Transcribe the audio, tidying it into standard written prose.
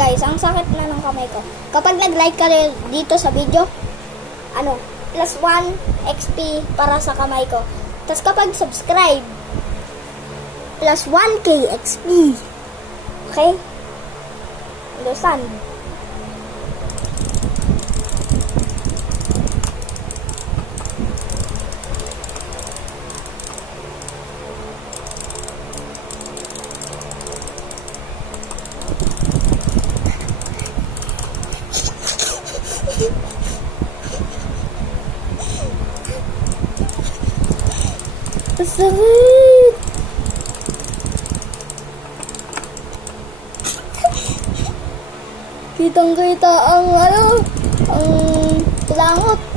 guys, ang sakit na ng kamay ko. Kapag nag-like ka dito sa video, plus 1 XP para sa kamay ko. Tapos kapag subscribe, plus 1K XP. Okay? Understand? Sakit! Kitang-kita ang ang langot.